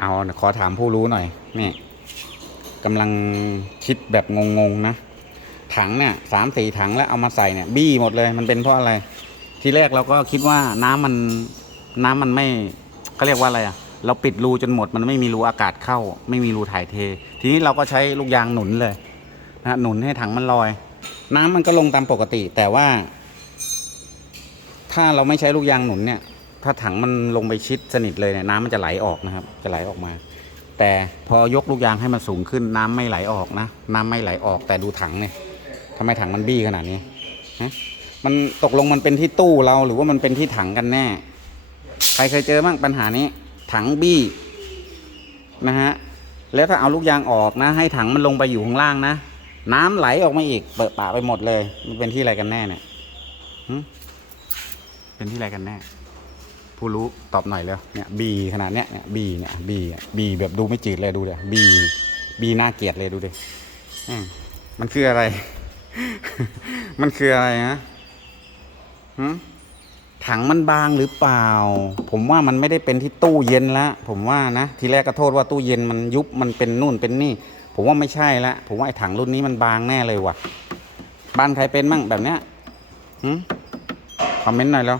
เอาขอถามผู้รู้หน่อยนี่กำลังคิดแบบงงๆนะ ถังเนี่ยสามสี่ถังแล้วเอามาใส่เนี่ย บี้หมดเลยมันเป็นเพราะอะไร ทีแรกเราก็คิดว่าน้ำมันน้ำมันไม่เขาเรียกว่าอะไรอะเราปิดรูจนหมดมันไม่มีรูอากาศเข้า ไม่มีรูถ่ายเท ทีนี้เราก็ใช้ลูกยางหนุนเลยนะหนุนให้ถังมันลอย น้ำมันก็ลงตามปกติ แต่ว่า ถ้าเราไม่ใช้ลูกยางหนุนเนี่ย ถ้าถังมันลงไปชิดสนิทเลยเนี่ยน้ำมันจะไหลออกนะครับ จะไหลออกมา แต่พอยกลูกยางให้มันสูงขึ้นน้ำไม่ไหลออกนะ น้ำไม่ไหลออกแต่ดูถังเนี่ยทำไมถังมันบี้ขนาดนี้ฮะมันตกลงมันเป็นที่ตู้เราหรือว่ามันเป็นที่ถังกันแน่ ใครเคยเจอบ้างปัญหานี้ ถังบี้นะฮะแล้วถ้าเอาลูกยางออกนะ ให้ถังมันลงไปอยู่ข้างล่างนะน้ำไหลออกมาอีก เปิดปากไปหมดเลย มันเป็นที่อะไรกันแน่เนี่ยเป็นที่อะไรกันแน่ ผู้รู้ตอบหน่อยแล้วเนี่ยบีขนาดเนี้ยเนี่ยบีเนี่ยบีบีแบบดูไม่จืดเลยดูเลยบีบีน่าเกลียดเลยดูดิอืมมันคืออะไร มันคืออะไรฮะหึถังมันบางหรือเปล่า ผมว่ามันไม่ได้เป็นที่ตู้เย็นละผมว่านะ ทีแรกก็โทษว่าตู้เย็นมันยุบมันเป็นนู่นเป็นนี่ ผมว่าไม่ใช่ละผมว่าไอ้ถังรุ่นนี้มันบางแน่เลยว่ะ บ้านใครเป็นมั่งแบบเนี้ยหึคอมเมนต์หน่อยแล้ว